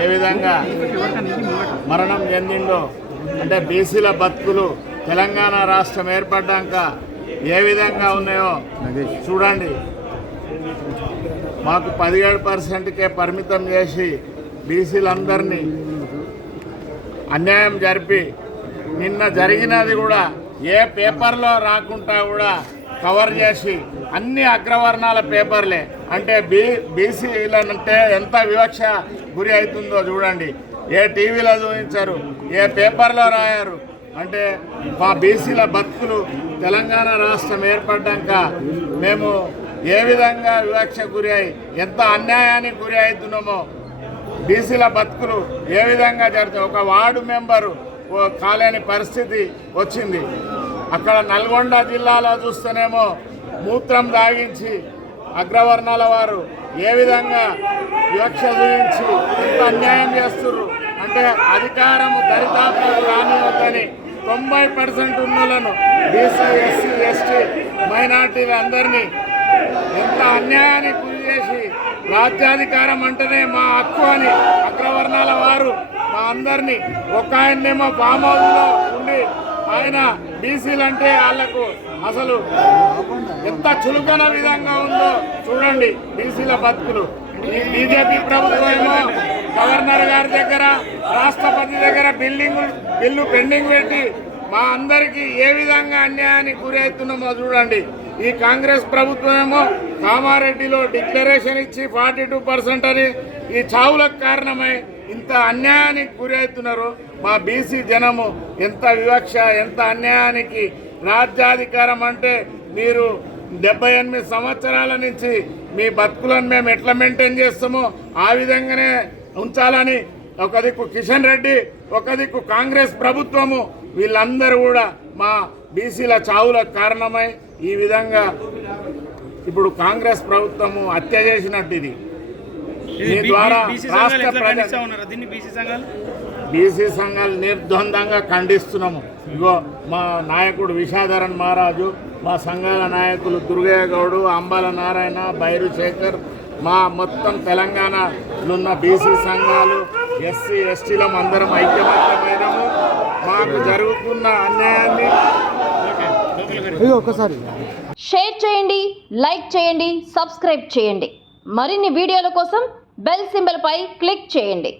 ఏ విధంగా మరణం చెందిందో, అంటే బీసీల బతుకులు తెలంగాణ రాష్ట్రం ఏర్పడ్డాక ఏ విధంగా ఉన్నాయో చూడండి. మాకు 17%కే పరిమితం చేసి బీసీలందరినీ అన్యాయం జరిపి నిన్న జరిగినది కూడా ఏ పేపర్లో రాకుండా కూడా కవర్ చేసి అన్ని అగ్రవర్ణాల పేపర్లే, అంటే బీసీలంటే ఎంత వివక్ష గురి అవుతుందో చూడండి. ఏ టీవీలో చూపించారు, ఏ పేపర్లో రాయారు. అంటే మా బీసీల బతుకులు తెలంగాణ రాష్ట్రం ఏర్పడ్డాక మేము ఏ విధంగా వివక్ష గురి అయి ఎంత అన్యాయానికి గురి అవుతున్నామో, బీసీల బతుకులు ఏ విధంగా జరుగుతాయి. ఒక వార్డు మెంబరు కాలేని పరిస్థితి వచ్చింది. అక్కడ నల్గొండ జిల్లాలో చూస్తేనేమో మూత్రం దాగించి అగ్రవర్ణాల వారు ఏ విధంగా వివక్ష చూపించి ఎంత అన్యాయం చేస్తున్నారు. అంటే అధికారం దరిదాపులకు రానివద్దని 90% ఉన్నలను బీసీ, ఎస్సీ, ఎస్టీ, మైనార్టీలు అందరినీ ఎంత అన్యాయానికి గురి చేసి రాజ్యాధికారం అంటేనే మా హక్కు అని అగ్రవర్ణాల వారు మా అందరినీ, ఒక ఆయన్నేమో ఫామ్ హౌస్లో ఉండి ఆయన బీసీలు అంటే వాళ్లకు అసలు ఎంత చులుకన విధంగా ఉందో చూడండి బీసీల బతుకులు. ఈ బీజేపీ ప్రభుత్వం ఏమో గవర్నర్ గారి దగ్గర, రాష్ట్రపతి దగ్గర బిల్లు పెండింగ్ పెట్టి మా అందరికీ ఏ విధంగా అన్యాయానికి గురి అవుతున్నామో చూడండి. ఈ కాంగ్రెస్ ప్రభుత్వం ఏమో కామారెడ్డిలో డిక్లరేషన్ ఇచ్చి 42% అని ఈ చావులకు కారణమై ఇంత అన్యాయానికి గురి అవుతున్నారు. మా బీసీ జనము ఎంత వివక్ష, ఎంత అన్యాయానికి. రాజ్యాధికారం అంటే మీరు 78 సంవత్సరాల నుంచి మీ బతుకులను మేము ఎట్లా మెయింటైన్ చేస్తామో ఆ విధంగానే ఉంచాలని ఒక దిక్కు కిషన్ రెడ్డి, ఒక దిక్కు కాంగ్రెస్ ప్రభుత్వము, వీళ్ళందరూ కూడా మా బీసీల చావులకు కారణమై ఈ విధంగా ఇప్పుడు కాంగ్రెస్ ప్రభుత్వము హత్య చేసినట్టు ఇది. మీ ద్వారా రాష్ట్ర బీసీ సంఘాలు నిర్ద్వందంగా ఖండిస్తున్నాము. ఇగో మా నాయకుడు విషాధరన్ మహారాజు, మా సంఘాల నాయకులు దుర్గయ్య గౌడు, అంబాల నారాయణ, బైరు శేఖర్, మా మొత్తం తెలంగాణలో ఉన్న బీసీ సంఘాలు, ఎస్సీ, ఎస్టీలం అందరం ఐక్యమత్యమైనము. మాకు జరుగుతున్న అన్యాయాన్ని షేర్ చేయండి, లైక్ చేయండి, సబ్స్క్రైబ్ చేయండి. మరిన్ని వీడియోల కోసం బెల్ సింబల్ పై క్లిక్ చేయండి.